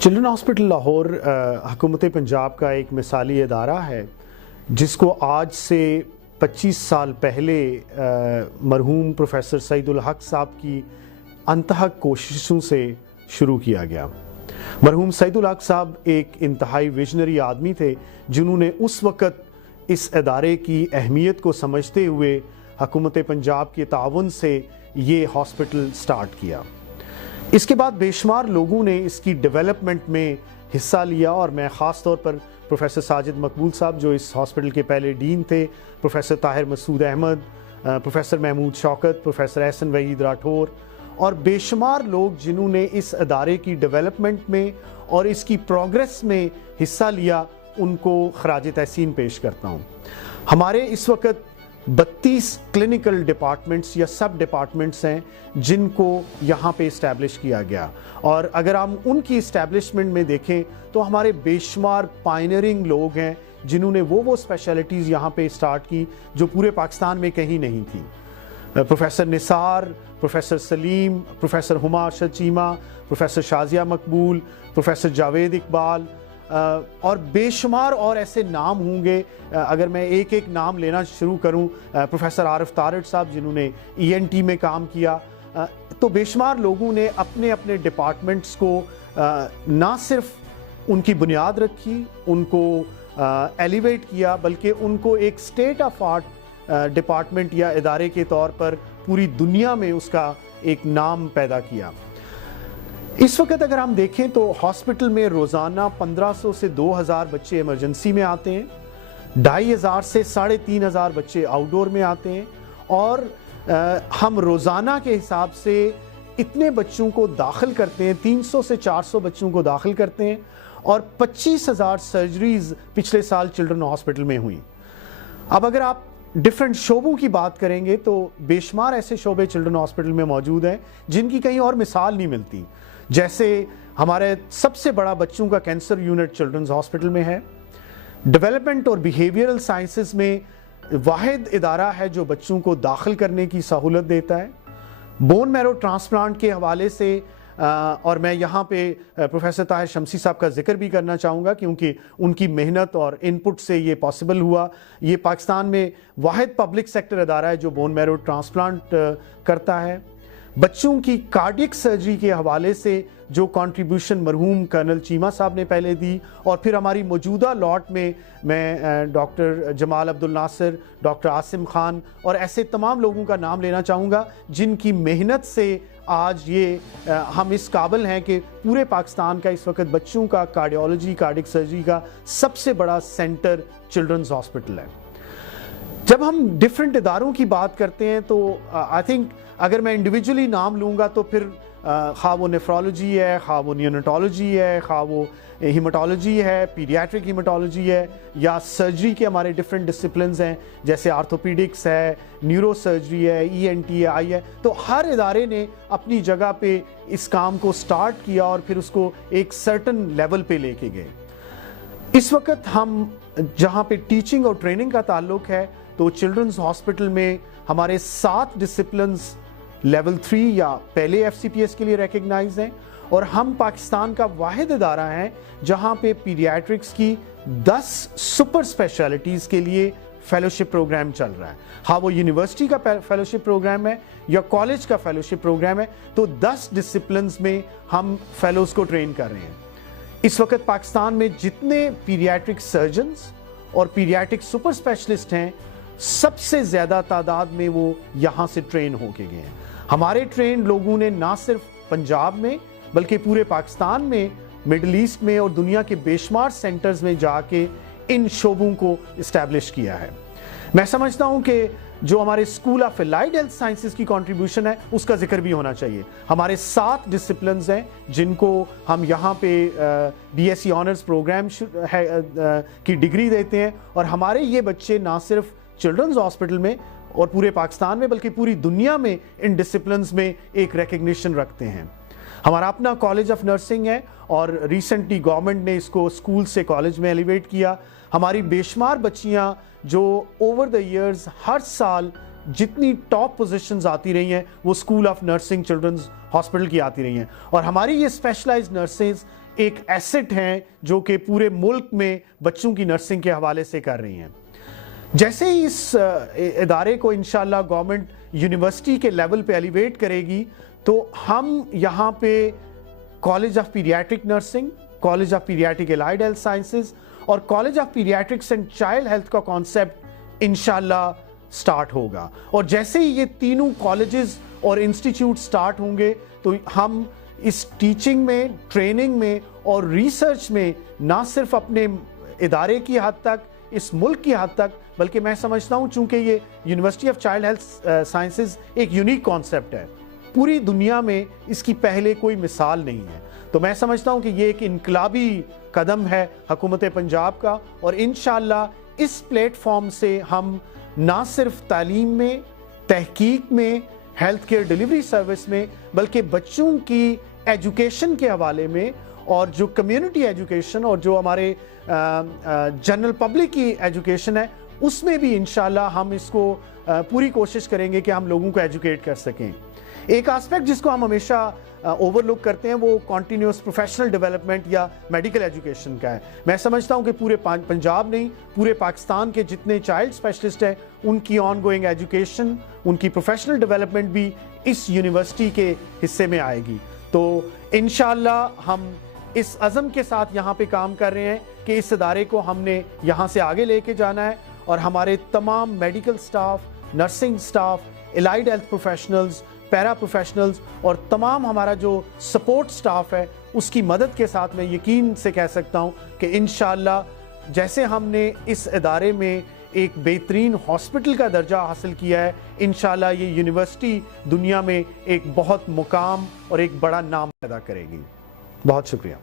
Children hospital Lahore حکومت پنجاب کا ایک مثالی ادارہ ہے جس کو آج سے 25 سال پہلے مرحوم پروفیسر سعید الحق صاحب کی انتہک کوششوں سے شروع کیا گیا۔ مرحوم سعید الحق صاحب ایک انتہائی ویژنری آدمی تھے جنہوں نے اس وقت اس ادارے کی اہمیت کو سمجھتے ہوئے حکومت پنجاب کے تعاون سے یہ ہاسپٹل سٹارٹ کیا۔ اس کے بعد بے شمار لوگوں نے اس کی ڈیولپمنٹ میں حصہ لیا، اور میں خاص طور پر پروفیسر ساجد مقبول صاحب جو اس ہاسپٹل کے پہلے ڈین تھے، پروفیسر طاہر مسعود احمد، پروفیسر محمود شوکت، پروفیسر احسن وحید راٹھور اور بے شمار لوگ جنہوں نے اس ادارے کی ڈیولپمنٹ میں اور اس کی پروگریس میں حصہ لیا، ان کو خراج تحسین پیش کرتا ہوں۔ ہمارے اس وقت 32 کلینکل ڈپارٹمنٹس یا سب ڈپارٹمنٹس ہیں جن کو یہاں پہ اسٹیبلش کیا گیا، اور اگر ہم ان کی اسٹیبلشمنٹ میں دیکھیں تو ہمارے بے شمار پائنرنگ لوگ ہیں جنہوں نے وہ اسپیشلٹیز یہاں پہ اسٹارٹ کی جو پورے پاکستان میں کہیں نہیں تھی۔ پروفیسر نثار، پروفیسر سلیم، پروفیسر ہما ارشد چیمہ، پروفیسر شازیہ مقبول، پروفیسر جاوید اقبال اور بے شمار اور ایسے نام ہوں گے۔ اگر میں ایک ایک نام لینا شروع کروں، پروفیسر عارف تارڑ صاحب جنہوں نے ENT میں کام کیا، تو بے شمار لوگوں نے اپنے اپنے ڈپارٹمنٹس کو نہ صرف ان کی بنیاد رکھی، ان کو ایلیویٹ کیا، بلکہ ان کو ایک اسٹیٹ آف آرٹ ڈپارٹمنٹ یا ادارے کے طور پر پوری دنیا میں اس کا ایک نام پیدا کیا۔ اس وقت اگر ہم دیکھیں تو ہاسپٹل میں روزانہ 1500 سے 2000 بچے ایمرجنسی میں آتے ہیں، 2500 سے 3500 بچے آؤٹ ڈور میں آتے ہیں، اور ہم روزانہ کے حساب سے اتنے بچوں کو داخل کرتے ہیں، 300 سے 400 بچوں کو داخل کرتے ہیں، اور 25,000 سرجریز پچھلے سال چلڈرن ہاسپٹل میں ہوئیں۔ اب اگر آپ ڈیفرنٹ شعبوں کی بات کریں گے تو بے شمار ایسے شعبے چلڈرن ہاسپٹل میں موجود ہیں جن کی کہیں اور مثال نہیں ملتی، جیسے ہمارے سب سے بڑا بچوں کا کینسر یونٹ چلڈرنز ہاسپٹل میں ہے۔ ڈیولپمنٹ اور بیہیویئرل سائنسز میں واحد ادارہ ہے جو بچوں کو داخل کرنے کی سہولت دیتا ہے۔ بون میرو ٹرانسپلانٹ کے حوالے سے اور میں یہاں پہ پروفیسر طاہر شمسی صاحب کا ذکر بھی کرنا چاہوں گا کیونکہ ان کی محنت اور ان پٹ سے یہ پاسبل ہوا۔ یہ پاکستان میں واحد پبلک سیکٹر ادارہ ہے جو بون میرو ٹرانسپلانٹ کرتا ہے۔ بچوں کی کارڈیک سرجری کے حوالے سے جو کنٹریبیوشن مرحوم کرنل چیمہ صاحب نے پہلے دی، اور پھر ہماری موجودہ لاٹ میں ڈاکٹر جمال عبد الناصر، ڈاکٹر عاصم خان اور ایسے تمام لوگوں کا نام لینا چاہوں گا جن کی محنت سے آج یہ ہم اس قابل ہیں کہ پورے پاکستان کا اس وقت بچوں کا کارڈیولوجی، کارڈیک سرجری کا سب سے بڑا سینٹر چلڈرنز ہاسپٹل ہے۔ جب ہم ڈیفرنٹ اداروں کی بات کرتے ہیں تو آئی تھنک اگر میں انڈیویجولی نام لوں گا تو پھر خواہ وہ نیفرولوجی ہے، خواہ وہ نیونٹولوجی ہے، خواہ وہ ہیماٹولوجی ہے، پیڈیاٹرک ہیماٹولوجی ہے، یا سرجری کے ہمارے ڈفرینٹ ڈسپلنز ہیں جیسے آرتھوپیڈکس ہے، نیورو سرجری ہے، ENT ہے، آئی ہے۔ تو ہر ادارے نے اپنی جگہ پہ اس کام کو سٹارٹ کیا اور پھر اس کو ایک سرٹن لیول پہ لے کے گئے۔ اس وقت ہم جہاں پہ ٹیچنگ اور ٹریننگ کا تعلق ہے تو چلڈرنز ہاسپٹل میں ہمارے 7 ڈسپلنز لیول 3 یا پہلے FCPS کے لیے ریکگنائز ہیں، اور ہم پاکستان کا واحد ادارہ ہیں جہاں پہ پیڈیاٹرکس کی 10 سپر اسپیشلٹیز کے لیے فیلوشپ پروگرام چل رہا ہے۔ ہاں وہ یونیورسٹی کا فیلوشپ پروگرام ہے یا کالج کا فیلوشپ پروگرام ہے، تو 10 ڈسپلنز میں ہم فیلوز کو ٹرین کر رہے ہیں۔ اس وقت پاکستان میں جتنے پیڈیاٹرک سرجنز اور پیڈیاٹرک سپر اسپیشلسٹ ہیں، سب سے زیادہ تعداد میں وہ یہاں سے ٹرین ہو کے گئے ہیں۔ ہمارے ٹرین لوگوں نے نہ صرف پنجاب میں بلکہ پورے پاکستان میں، مڈل ایسٹ میں اور دنیا کے بے شمار سینٹرز میں جا کے ان شعبوں کو اسٹیبلش کیا ہے۔ میں سمجھتا ہوں کہ جو ہمارے school of allied health sciences کی کنٹریبیوشن ہے اس کا ذکر بھی ہونا چاہیے۔ ہمارے 7 ڈسپلنز ہیں جن کو ہم یہاں پہ BSc آنرز پروگرام کی ڈگری دیتے ہیں، اور ہمارے یہ بچے نہ صرف چلڈرنز ہاسپٹل میں اور پورے پاکستان میں بلکہ پوری دنیا میں ان ڈسپلنز میں ایک ریکگنیشن رکھتے ہیں۔ ہمارا اپنا کالج آف نرسنگ ہے اور ریسنٹلی گورنمنٹ نے اس کو اسکول سے کالج میں ایلیویٹ کیا۔ ہماری بے شمار بچیاں جو اوور دا ایئرز ہر سال جتنی ٹاپ پوزیشنز آتی رہی ہیں وہ school of nursing children's hospital کی آتی رہی ہیں، اور ہماری یہ اسپیشلائزڈ نرسز ایک ایسٹ ہیں جو کہ پورے ملک میں بچوں کی نرسنگ کے حوالے سے کر رہی ہیں. جیسے ہی اس ادارے کو انشاءاللہ گورنمنٹ یونیورسٹی کے لیول پہ ایلیویٹ کرے گی تو ہم یہاں پہ college of paediatric nursing, college of paediatric allied health sciences اور college of paediatrics and child health کا کانسیپٹ انشاءاللہ سٹارٹ ہوگا. اور جیسے ہی یہ تینوں کالجز اور انسٹیٹیوٹ سٹارٹ ہوں گے تو ہم اس ٹیچنگ میں، ٹریننگ میں اور ریسرچ میں نہ صرف اپنے ادارے کی حد تک، اس ملک کی حد تک، بلکہ میں سمجھتا ہوں چونکہ یہ university of child health sciences ایک یونیک کانسیپٹ ہے، پوری دنیا میں اس کی پہلے کوئی مثال نہیں ہے، تو میں سمجھتا ہوں کہ یہ ایک انقلابی قدم ہے حکومت پنجاب کا. اور انشاءاللہ اس پلیٹ فارم سے ہم نہ صرف تعلیم میں، تحقیق میں، ہیلتھ کیئر ڈیلیوری سروس میں، بلکہ بچوں کی ایجوکیشن کے حوالے میں اور جو کمیونٹی ایجوکیشن اور جو ہمارے جنرل پبلک کی ایجوکیشن ہے اس میں بھی انشاءاللہ ہم اس کو پوری کوشش کریں گے کہ ہم لوگوں کو ایجوکیٹ کر سکیں. ایک آسپیکٹ جس کو ہم ہمیشہ اوور لک کرتے ہیں وہ کنٹینیوس پروفیشنل ڈیولپمنٹ یا میڈیکل ایجوکیشن کا ہے. میں سمجھتا ہوں کہ پورے پنجاب نہیں، پورے پاکستان کے جتنے چائلڈ اسپیشلسٹ ہیں ان کی آن گوئنگ ایجوکیشن، ان کی پروفیشنل ڈیولپمنٹ بھی اس یونیورسٹی کے حصے میں آئے گی. تو انشاءاللہ ہم اس عزم کے ساتھ یہاں پہ کام کر رہے ہیں کہ اس ادارے کو ہم نے یہاں سے آگے لے کے جانا ہے اور ہمارے تمام medical staff, nursing staff, allied health professionals, para professionals اور تمام ہمارا جو سپورٹ سٹاف ہے اس کی مدد کے ساتھ میں یقین سے کہہ سکتا ہوں کہ انشاءاللہ جیسے ہم نے اس ادارے میں ایک بہترین ہاسپٹل کا درجہ حاصل کیا ہے، انشاءاللہ یہ یونیورسٹی دنیا میں ایک بہت مقام اور ایک بڑا نام پیدا کرے گی. بہت شکریہ.